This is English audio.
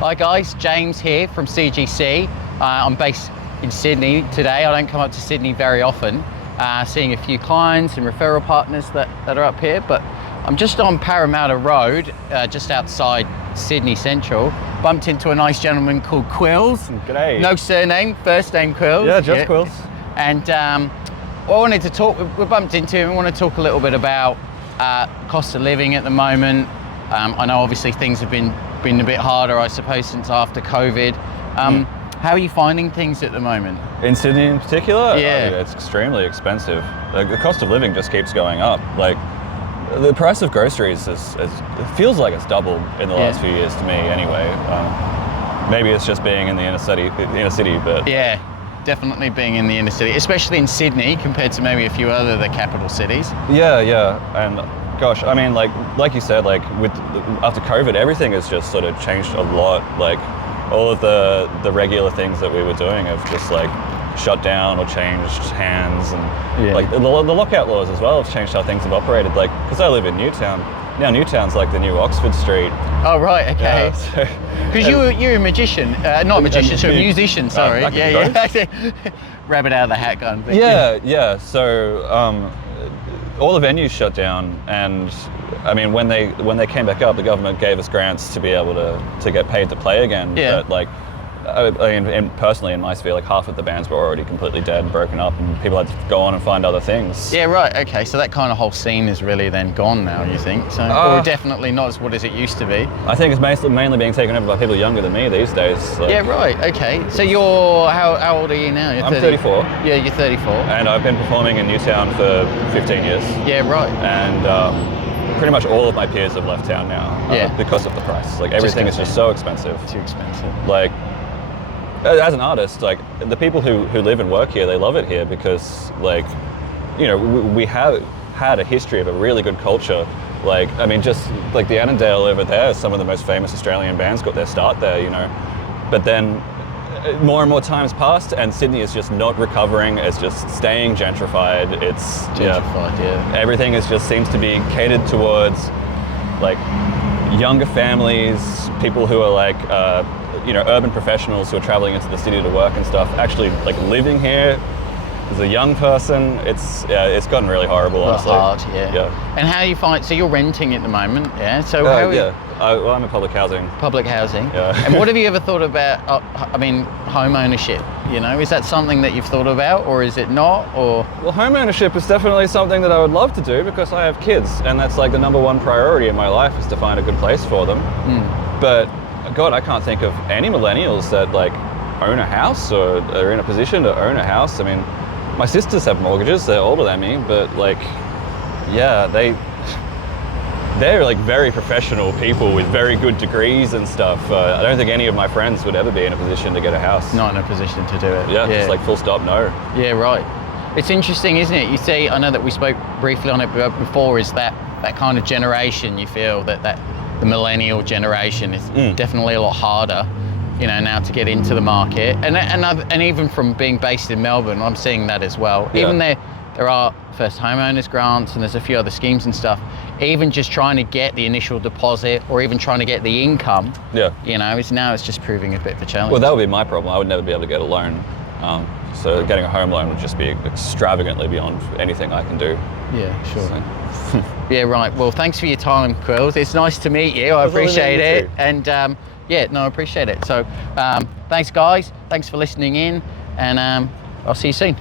Hi guys, James here from CGC. I'm based in Sydney today. I don't come up to Sydney very often, seeing a few clients and referral partners that are up here, but I'm just on Parramatta Road, just outside Sydney Central. Bumped into a nice gentleman called Quills. G'day. No surname, first name Quills. Yeah, just Quills. And I wanted to talk, we bumped into him, I want to talk a little bit about cost of living at the moment. I know obviously things have been a bit harder, I suppose, since after COVID. How are you finding things at the moment? In Sydney in particular? Yeah. It's extremely expensive. The cost of living just keeps going up. Like, the price of groceries it feels like it's doubled in the last few years to me anyway. Maybe it's just being in the inner city, but... Yeah, definitely being in the inner city, especially in Sydney compared to maybe a few other the capital cities. Yeah, and gosh, I mean, like you said, like after COVID, everything has just sort of changed a lot. Like all of the regular things that we were doing have just like shut down or changed hands, and like the lockout laws as well have changed how things have operated. Like, because I live in Newtown. Now Newtown's like the new Oxford Street. Oh right, okay. Because you're a magician, not a magician, so a musician. Sorry. Yeah. Rabbit out of the hat gun. Yeah. So all the venues shut down, and I mean when they came back up, the government gave us grants to be able to get paid to play again. Yeah. But like, I mean, personally in my sphere, like half of the bands were already completely dead and broken up, and people had to go on and find other things. Yeah, right. Okay, so that kind of whole scene is really then gone now, you think? So, or definitely not as what as it used to be. I think it's mainly being taken over by people younger than me these days. So. Yeah, right. Okay. So you're how old are you now? I'm 34. Yeah, you're 34. And I've been performing in Newtown for 15 years. Yeah, right. And pretty much all of my peers have left town now because of the price. Like everything is just so expensive. Too expensive. Like, as an artist, like the people who live and work here, they love it here because, like, you know, we have had a history of a really good culture. Like, I mean, just like the Annandale over there, some of the most famous Australian bands got their start there, you know. But then more and more time's passed, and Sydney is just not recovering. It's just staying gentrified. It's Gentrified, everything just seems to be catered towards like younger families, people who are like you know, urban professionals who are traveling into the city to work and stuff, actually like living here as a young person. It's gotten really horrible, honestly. Hard, yeah. And how do you find, so you're renting at the moment, yeah? So well, I'm in public housing. Public housing. Yeah. And what have you ever thought about, I mean, home ownership, you know? Is that something that you've thought about, or is it not, or? Well, home ownership is definitely something that I would love to do because I have kids, and that's like the number one priority in my life is to find a good place for them. But God, I can't think of any millennials that like own a house or are in a position to own a house. I mean, my sisters have mortgages, they're older than me, but like, yeah, they're like very professional people with very good degrees and stuff. I don't think any of my friends would ever be in a position to get a house. Not in a position to do it. Yeah, just like full stop, no. Yeah, right. It's interesting, isn't it? You see, I know that we spoke briefly on it before, is that kind of generation, you feel that the millennial generation is definitely a lot harder, you know, now to get into the market. And even from being based in Melbourne, I'm seeing that as well. Yeah. Even there are first homeowners grants and there's a few other schemes and stuff. Even just trying to get the initial deposit or even trying to get the income, you know, it's just proving a bit of a challenge. Well, that would be my problem. I would never be able to get a loan. So getting a home loan would just be extravagantly beyond anything I can do. Yeah, sure. So. Yeah, right. Well, thanks for your time, Quills. It's nice to meet you. I appreciate it. And I appreciate it. So thanks, guys. Thanks for listening in, and I'll see you soon.